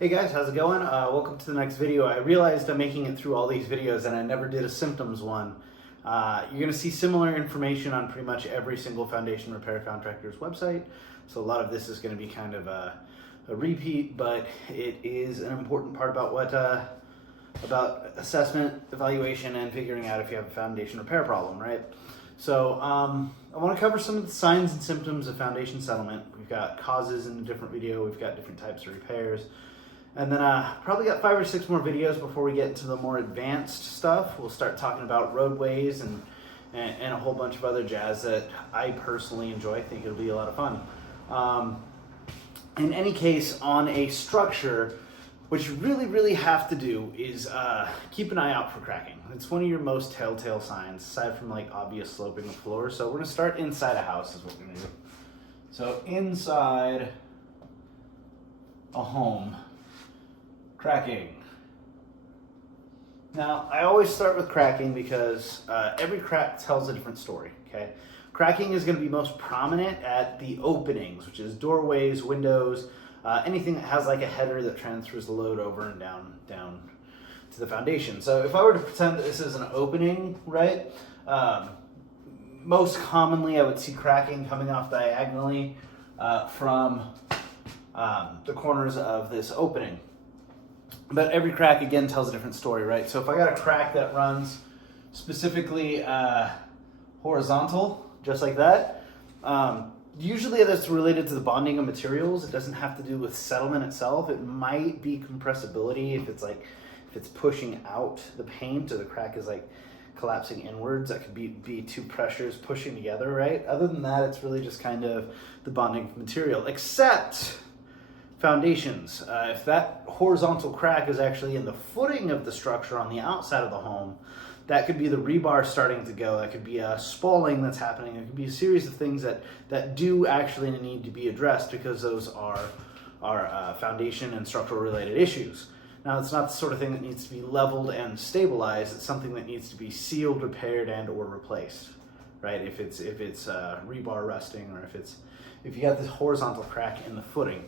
Hey guys, how's it going? Welcome to the next video. I realized I'm making it through all these videos and I never did a symptoms one. You're going to see similar information on pretty much every single foundation repair contractor's website. So a lot of this is going to be kind of a repeat, but it is an important part about assessment, evaluation, and figuring out if you have a foundation repair problem, right? So I want to cover some of the signs and symptoms of foundation settlement. We've got causes in a different video. We've got different types of repairs. And then probably got 5 or 6 more videos before we get into the more advanced stuff. We'll start talking about roadways and a whole bunch of other jazz that I personally enjoy. I think it'll be a lot of fun. In any case, on a structure, what you really have to do is keep an eye out for cracking. It's one of your most telltale signs, aside from like obvious sloping of floor. So we're gonna start inside a house is what we're gonna do. So inside a home. Cracking. Now, I always start with cracking because every crack tells a different story, okay? Cracking is going to be most prominent at the openings, which is doorways, windows, anything that has like a header that transfers the load over and down to the foundation. So if I were to pretend that this is an opening, right, most commonly I would see cracking coming off diagonally from the corners of this opening. But every crack, again, tells a different story, right? So if I got a crack that runs specifically horizontal, just like that, usually that's related to the bonding of materials. It doesn't have to do with settlement itself. It might be compressibility if it's pushing out the paint, or the crack is like collapsing inwards. That could be two pressures pushing together, right? Other than that, it's really just kind of the bonding of material, except foundations. If that horizontal crack is actually in the footing of the structure on the outside of the home, that could be the rebar starting to go. That could be a spalling that's happening. It could be a series of things that do actually need to be addressed because those are foundation and structural related issues. Now, it's not the sort of thing that needs to be leveled and stabilized. It's something that needs to be sealed, repaired, and or replaced, right? If it's rebar rusting, or if you got this horizontal crack in the footing.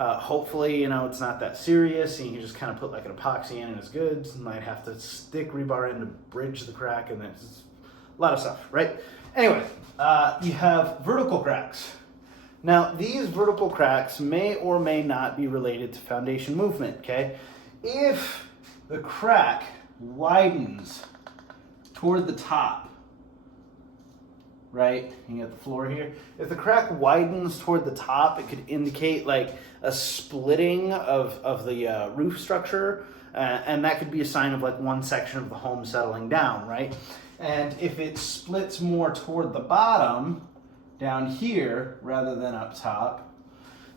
Hopefully, it's not that serious, and you can just kind of put like an epoxy in and it's good. You might have to stick rebar in to bridge the crack, and it's a lot of stuff, right? Anyway, you have vertical cracks. Now, these vertical cracks may or may not be related to foundation movement, okay? If the crack widens toward the top, right? You got the floor here. If the crack widens toward the top, it could indicate like a splitting of the roof structure, and that could be a sign of like one section of the home settling down, right? And if it splits more toward the bottom, down here, rather than up top,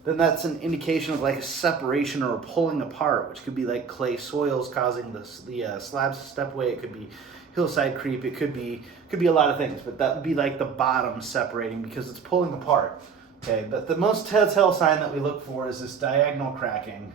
then that's an indication of like a separation or a pulling apart, which could be like clay soils causing the slabs to step away. It could be hillside creep. It could be a lot of things, but that would be like the bottom separating because it's pulling apart. Okay, but the most telltale sign that we look for is this diagonal cracking.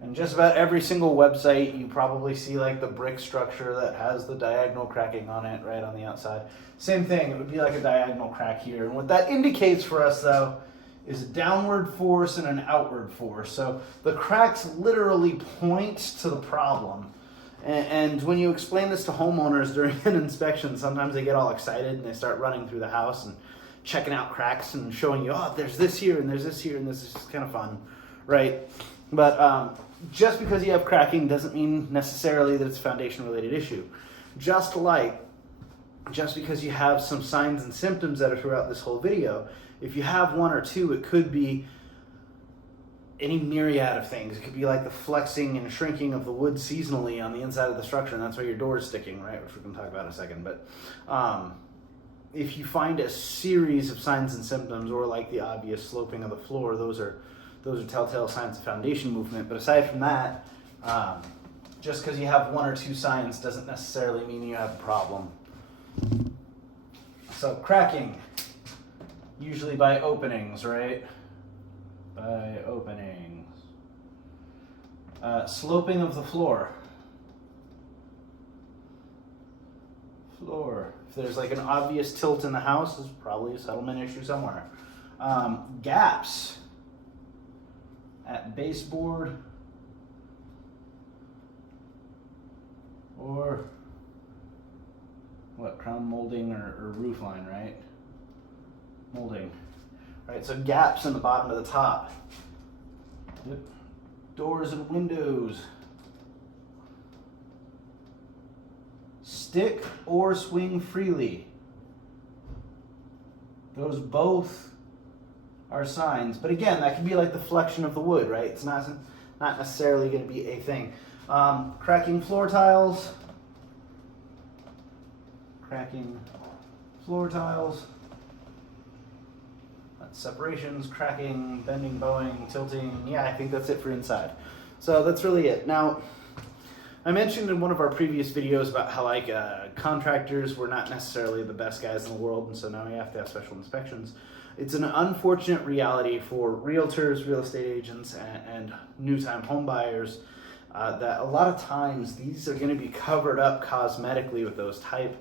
And just about every single website, you probably see like the brick structure that has the diagonal cracking on it, right on the outside. Same thing, it would be like a diagonal crack here. And what that indicates for us though is a downward force and an outward force. So the cracks literally point to the problem. And when you explain this to homeowners during an inspection, sometimes they get all excited and they start running through the house and checking out cracks and showing you, oh, there's this here and there's this here, and this is kind of fun, right? But just because you have cracking doesn't mean necessarily that it's a foundation-related issue. Just because you have some signs and symptoms that are throughout this whole video, if you have one or two, it could be any myriad of things. It could be like the flexing and shrinking of the wood seasonally on the inside of the structure, and that's why your door is sticking, right? Which we can talk about in a second. But if you find a series of signs and symptoms, or like the obvious sloping of the floor, those are telltale signs of foundation movement. But aside from that, just because you have one or two signs doesn't necessarily mean you have a problem. So cracking, usually by openings, right? By openings. Sloping of the floor. If there's like an obvious tilt in the house, there's probably a settlement issue somewhere. Gaps. at baseboard or what, crown molding or roof line, right? Molding. Right, so gaps in the bottom to the top. Yep. Doors and windows. Stick or swing freely. Those both are signs, but again, that could be like the flexion of the wood, right? It's not necessarily going to be a thing. Cracking floor tiles. Cracking floor tiles. Separations, cracking, bending, bowing, tilting. Yeah, I think that's it for inside. So that's really it. Now, I mentioned in one of our previous videos about how contractors were not necessarily the best guys in the world, and so now we have to have special inspections. It's an unfortunate reality for realtors, real estate agents, and new-time home buyers that a lot of times these are going to be covered up cosmetically with those type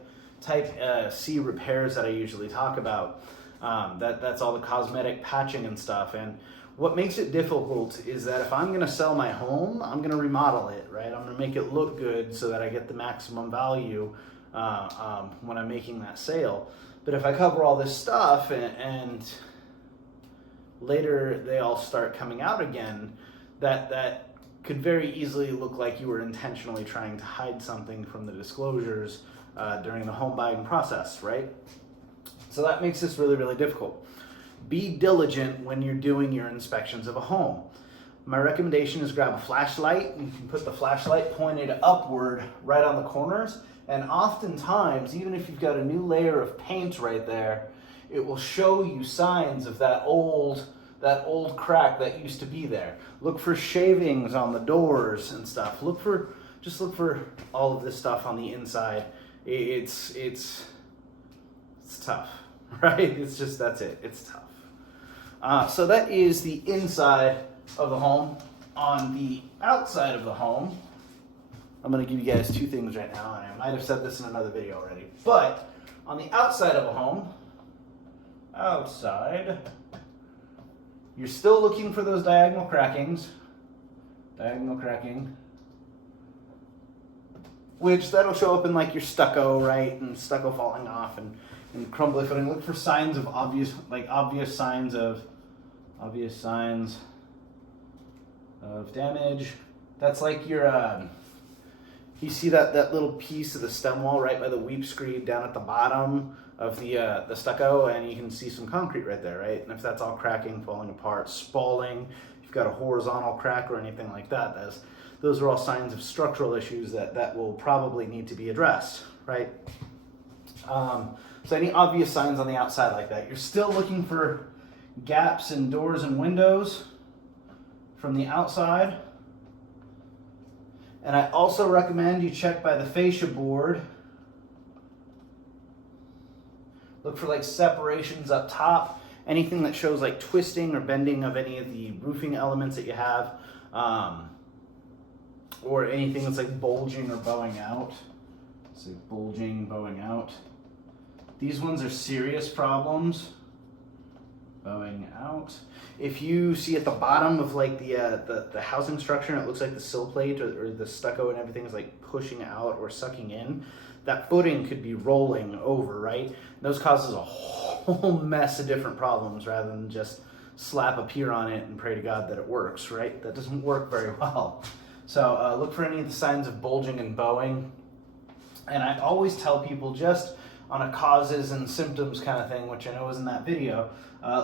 C repairs that I usually talk about. That's all the cosmetic patching and stuff. And what makes it difficult is that if I'm going to sell my home, I'm going to remodel it, right? I'm going to make it look good so that I get the maximum value when I'm making that sale. But if I cover all this stuff and later they all start coming out again, that could very easily look like you were intentionally trying to hide something from the disclosures during the home buying process, right? So that makes this really, really difficult. Be diligent when you're doing your inspections of a home. My recommendation is grab a flashlight. You can put the flashlight pointed upward right on the corners. And oftentimes, even if you've got a new layer of paint right there, it will show you signs of that old crack that used to be there. Look for shavings on the doors and stuff. Just look for all of this stuff on the inside. It's tough, right? That's it. It's tough. So that is the inside of the home. On the outside of the home, I'm going to give you guys two things right now, and I might have said this in another video already, but on the outside of a home, you're still looking for those diagonal crackings, which that'll show up in like your stucco, right, and stucco falling off and crumbly footing. Look for signs of obvious signs of damage. That's like your you see that little piece of the stem wall right by the weep screed down at the bottom of the stucco, and you can see some concrete right there, right? And if that's all cracking, falling apart, spalling, if you've got a horizontal crack or anything like that, those are all signs of structural issues that will probably need to be addressed, right? So any obvious signs on the outside like that. You're still looking for gaps in doors and windows from the outside. And I also recommend you check by the fascia board. Look for like separations up top, anything that shows like twisting or bending of any of the roofing elements that you have, or anything that's like bulging or bowing out. It's like bulging, bowing out. These ones are serious problems. Bowing out. If you see at the bottom of like the housing structure and it looks like the sill plate or the stucco and everything is like pushing out or sucking in, that footing could be rolling over, right? And those causes a whole mess of different problems rather than just slap a pier on it and pray to God that it works, right? That doesn't work very well. So look for any of the signs of bulging and bowing. And I always tell people, just on a causes and symptoms kind of thing, which I know is in that video,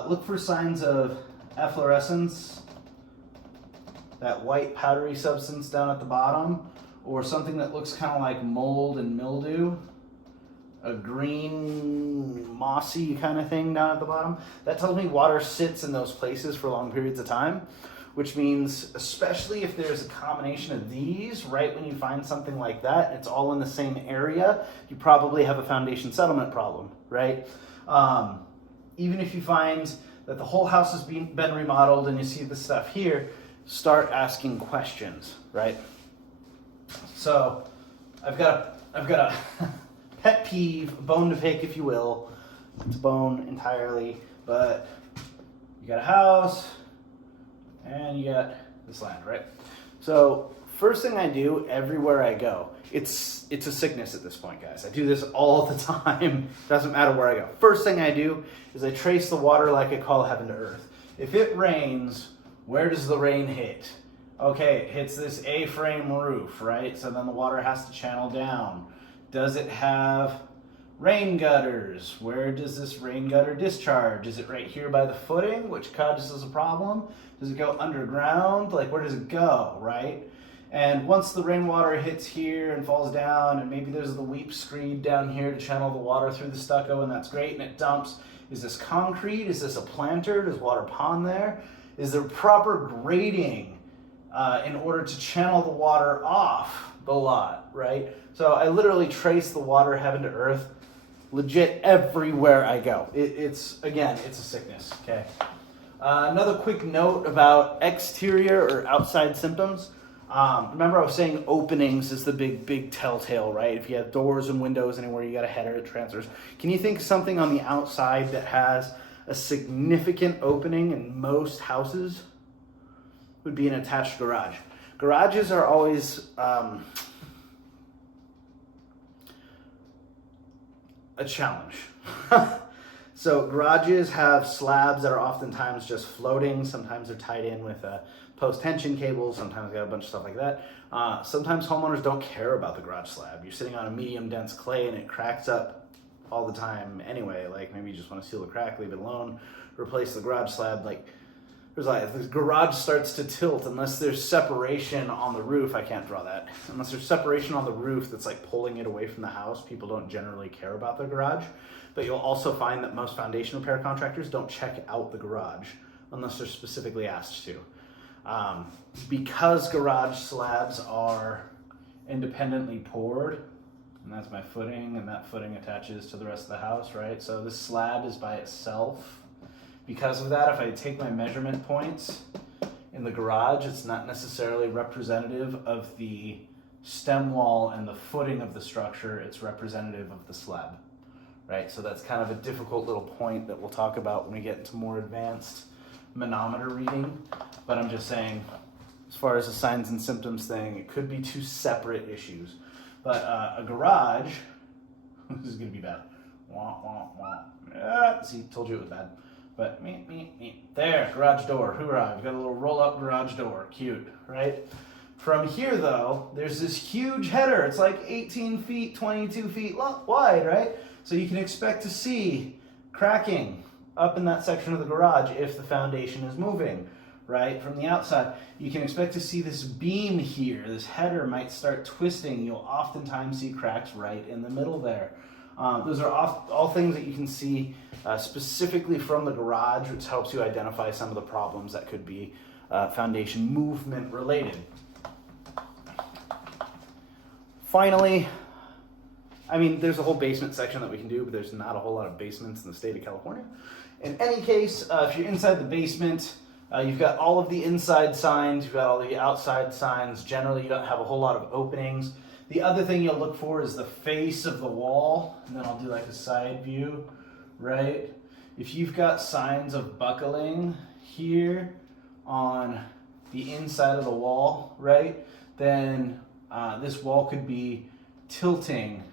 look for signs of efflorescence, that white powdery substance down at the bottom, or something that looks kind of like mold and mildew, a green mossy kind of thing down at the bottom. That tells me water sits in those places for long periods of time, which means, especially if there's a combination of these, right when you find something like that, it's all in the same area, you probably have a foundation settlement problem, right? Even if you find that the whole house has been remodeled and you see this stuff here, start asking questions, right? So I've got a pet peeve, a bone to pick, if you will. It's a bone entirely, but you got a house, and you got this land, right? So first thing I do everywhere I go, it's a sickness at this point, guys. I do this all the time. Doesn't matter where I go. First thing I do is I trace the water like I call heaven to earth. If it rains, where does the rain hit? Okay, it hits this A-frame roof, right? So then the water has to channel down. Does it have rain gutters? Where does this rain gutter discharge? Is it right here by the footing, which causes a problem? Does it go underground? Like, where does it go, right? And once the rainwater hits here and falls down, and maybe there's the weep screed down here to channel the water through the stucco, and that's great, and it dumps. Is this concrete? Is this a planter? Does water pond there? Is there proper grading in order to channel the water off the lot, right? So I literally trace the water heaven to earth, legit everywhere I go. It's a sickness, okay? Another quick note about exterior or outside symptoms. Remember I was saying openings is the big telltale, right? If you have doors and windows anywhere, you got a header, it transfers. Can you think of something on the outside that has a significant opening in most houses? Would be an attached garage. Garages are always a challenge. So garages have slabs that are oftentimes just floating. Sometimes they're tied in with post-tension cables. Sometimes they got a bunch of stuff like that. Sometimes homeowners don't care about the garage slab. You're sitting on a medium dense clay and it cracks up all the time anyway. Like maybe you just want to seal the crack, leave it alone, replace the garage slab. If the garage starts to tilt, unless there's separation on the roof, I can't draw that. Unless there's separation on the roof that's like pulling it away from the house, people don't generally care about their garage. But you'll also find that most foundation repair contractors don't check out the garage unless they're specifically asked to. Because garage slabs are independently poured, and that's my footing, and that footing attaches to the rest of the house, right? So this slab is by itself. Because of that, if I take my measurement points in the garage, it's not necessarily representative of the stem wall and the footing of the structure, it's representative of the slab, right? So that's kind of a difficult little point that we'll talk about when we get into more advanced manometer reading. But I'm just saying, as far as the signs and symptoms thing, it could be two separate issues. But a garage, this is gonna be bad. Wah, wah, wah. See, told you it was bad. But there, garage door, hoorah, we've got a little roll-up garage door, cute, right? From here, though, there's this huge header. It's like 18 feet, 22 feet wide, right? So you can expect to see cracking up in that section of the garage if the foundation is moving, right? From the outside, you can expect to see this beam here. This header might start twisting. You'll oftentimes see cracks right in the middle there. Those are all things that you can see specifically from the garage, which helps you identify some of the problems that could be foundation movement related. Finally, there's a whole basement section that we can do, but there's not a whole lot of basements in the state of California. In any case, if you're inside the basement, you've got all of the inside signs, you've got all the outside signs. Generally, you don't have a whole lot of openings. The other thing you'll look for is the face of the wall, and then I'll do like a side view, right? If you've got signs of buckling here on the inside of the wall, right, then this wall could be tilting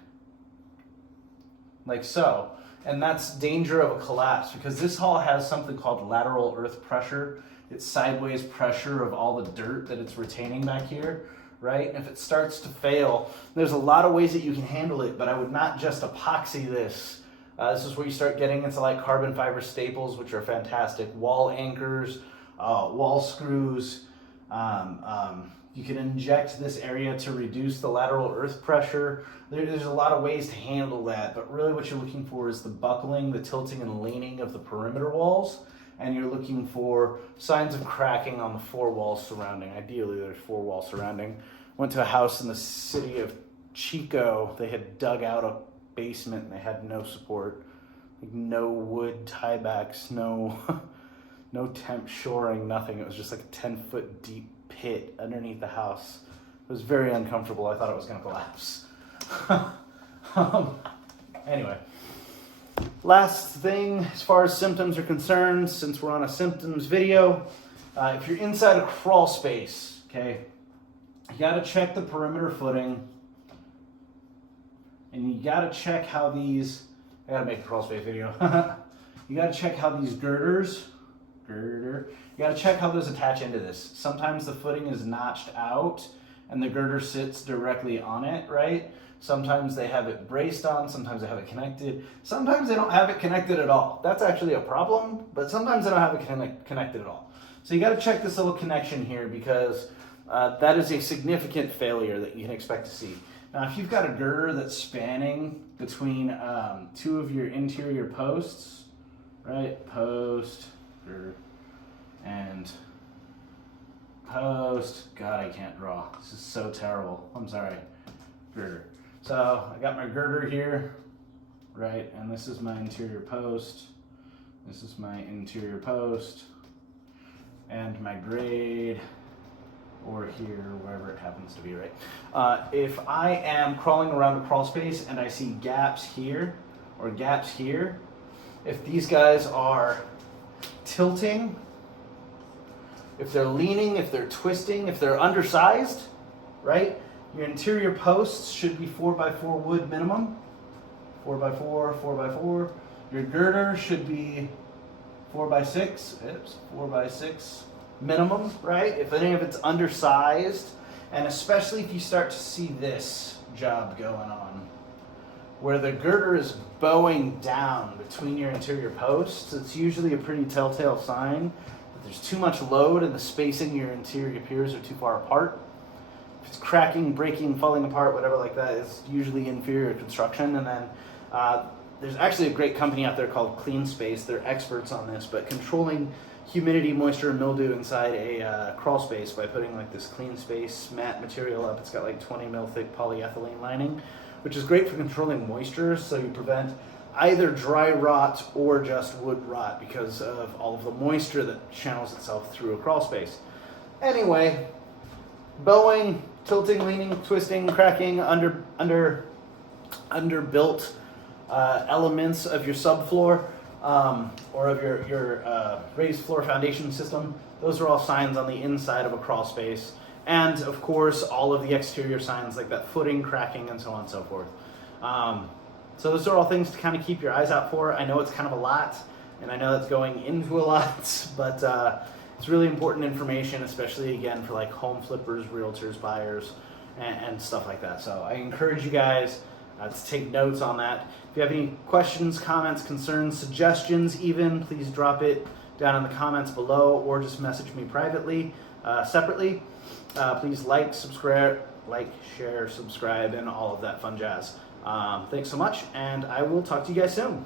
like so. And that's danger of a collapse because this hall has something called lateral earth pressure. It's sideways pressure of all the dirt that it's retaining back here. Right? And if it starts to fail, there's a lot of ways that you can handle it, but I would not just epoxy this. This is where you start getting into like carbon fiber staples, which are fantastic, wall anchors, wall screws. You can inject this area to reduce the lateral earth pressure. There's a lot of ways to handle that, but really what you're looking for is the buckling, the tilting and leaning of the perimeter walls. And you're looking for signs of cracking on the four walls surrounding. Ideally, there's four walls surrounding. Went to a house in the city of Chico. They had dug out a basement and they had no support, like no wood tiebacks, no temp shoring, nothing. It was just like a 10-foot deep pit underneath the house. It was very uncomfortable. I thought it was going to collapse. Anyway. Last thing, as far as symptoms are concerned, since we're on a symptoms video, If you're inside a crawl space, okay, you got to check the perimeter footing, and you got to check how these, I got to make a crawl space video. You got to check how these you got to check how those attach into this. Sometimes the footing is notched out and the girder sits directly on it, right? Sometimes they have it braced on, sometimes they have it connected. Sometimes they don't have it connected at all. That's actually a problem, but sometimes they don't have it connected at all. So you got to check this little connection here because that is a significant failure that you can expect to see. Now, if you've got a girder that's spanning between two of your interior posts, right? Post, girder, and post. God, I can't draw. This is so terrible. I'm sorry. Girder. So I got my girder here, right? And this is my interior post. This is my interior post. And my grade, or here, wherever it happens to be, right? If I am crawling around a crawl space and I see gaps here or gaps here, if these guys are tilting, if they're leaning, if they're twisting, if they're undersized, right? Your interior posts should be 4x4 wood minimum. 4x4, 4x4. Your girder should be 4x6. Oops, 4x6 minimum, right? If any of it's undersized, and especially if you start to see this job going on, where the girder is bowing down between your interior posts, it's usually a pretty telltale sign that there's too much load and the spacing of your interior piers are too far apart. If it's cracking, breaking, falling apart, whatever like that, is usually inferior construction. And then there's actually a great company out there called Clean Space. They're experts on this, but controlling humidity, moisture, and mildew inside a crawl space by putting like this Clean Space matte material up. It's got like 20 mil thick polyethylene lining, which is great for controlling moisture, so you prevent either dry rot or just wood rot because of all of the moisture that channels itself through a crawl space. Anyway, bowing, tilting, leaning, twisting, cracking, underbuilt elements of your subfloor or of your raised floor foundation system, those are all signs on the inside of a crawl space. And of course, all of the exterior signs like that footing, cracking, and so on and so forth. So those are all things to kind of keep your eyes out for. I know it's kind of a lot, and I know that's going into a lot, but it's really important information, especially again for like home flippers, realtors, buyers, and stuff like that. So I encourage you guys to take notes on that. If you have any questions, comments, concerns, suggestions even, please drop it down in the comments below or just message me privately, separately. Please like, share, subscribe, and all of that fun jazz. Thanks so much, and I will talk to you guys soon.